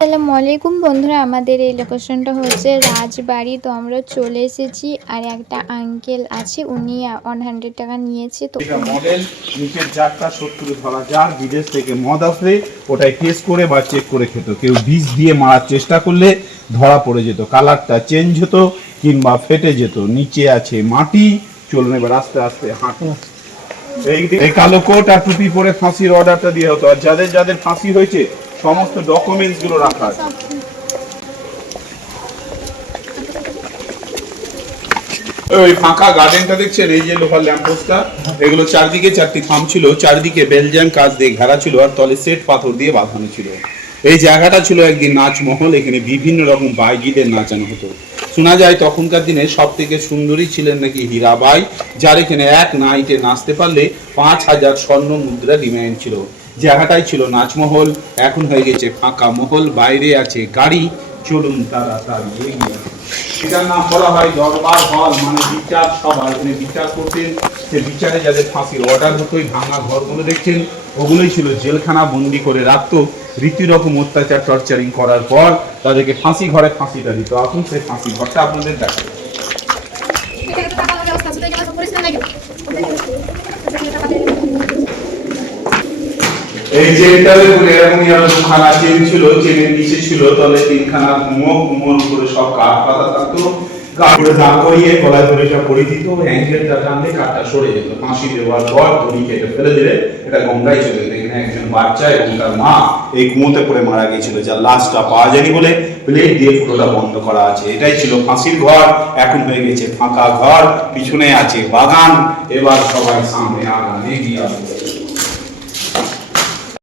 আসসালামু আলাইকুম বন্ধুরা, আমাদের এই লোকেশনটা হচ্ছে রাজবাড়ি। তো আমরা চলে এসেছি, আর একটা আঙ্কেল আছে, উনি 100 টাকা নিয়েছে। তো এটা মডেল নিচের জারটা 70 ধরা যার বিদেশ থেকে মদ আসলে ওটাই টেস্ট করে বা চেক করে খেত। কেউ বিষ দিয়ে মারার চেষ্টা করলে ধরা পড়ে যেত, কালারটা চেঞ্জ হতো কিংবা ফেটে যেত। নিচে আছে মাটি। চলুন এবার আস্তে আস্তে হাঁটুন। এই কালো কোট আর টুপি পরে ফাঁসির অর্ডারটা দিয়ে হতো, আর যাদের যাদের ফাঁসি হয়েছে সমস্ত ডকুমেন্টস গুলো রাখা আছে। ওই ফাঁকা গার্ডেনটা দেখছেন, এই যে লোহার ল্যাম্পপোস্টটা, এগুলো চারদিকে চারটি থাম ছিল, চারদিকে বেলজিয়ান কাজ দিয়ে ঘেরা ছিল, আর তলে সেট পাথর দিয়ে বাঁধানো ছিল। এই জায়গাটা ছিল একদিন নাচমহল, এখানে বিভিন্ন রকম বাইজিদের নাচানো হতো। শোনা যায় তখনকার দিনে সব থেকে সুন্দরী ছিলেন নাকি হীরাবাই, যার এখানে এক নাইটে নাচতে পারলে 5,000 স্বর্ণ মুদ্রা ডিমান্ড ছিল। জায়গাটাই ছিল নাচমহল, এখন হয়ে গেছে ফাঁকা মহল, বাইরে আছে গাড়ি। চলুন তাড়াতাড়ি এগিয়ে আসুন। এটার নাম বলা হয় দরবার হল, মানে বিচার সভা। এখানে বিচার করতেন, সে বিচারে যাদের ফাঁসির অর্ডার হতো, ওই ভাঙা ঘরগুলো দেখছেন, ওগুলোই ছিল জেলখানা। বন্দি করে রাখতো, রীতিরকম অত্যাচার টর্চারিং করার পর তাদেরকে ফাঁসি ঘরে ফাঁসিটা দিত। এখন সেই ফাঁসি ঘরটা আপনাদের দেখা। এই চেনটার উপরে এরকমই আরো দুখানা চেন ছিল, চেনের নিচে ছিল তলে তিনখানা কুমোর করে সব কাঠ পাতা থাকতো। কাপড়ে দাঁড় করিয়ে গলায় ধরে সব পরে দিত, অ্যাঙ্গেলটা টানলে কাঠটা সরে যেত। ফাঁসি দেওয়ার পর দড়ি কেটে ফেলে দিলে এটা গঙ্গায় চলে যেত। এখানে একজন বাচ্চা এবং তার মা এই কুমোতে পড়ে মারা গিয়েছিল, যার লাশটা পাওয়া যায়নি বলে প্লেট দিয়ে পুরোটা বন্ধ করা আছে। এটাই ছিল ফাঁসির ঘর, এখন হয়ে গেছে ফাঁকা ঘর। পিছনে আছে বাগান। এবার সবাই সামনে আগান, এগিয়ে আসুন।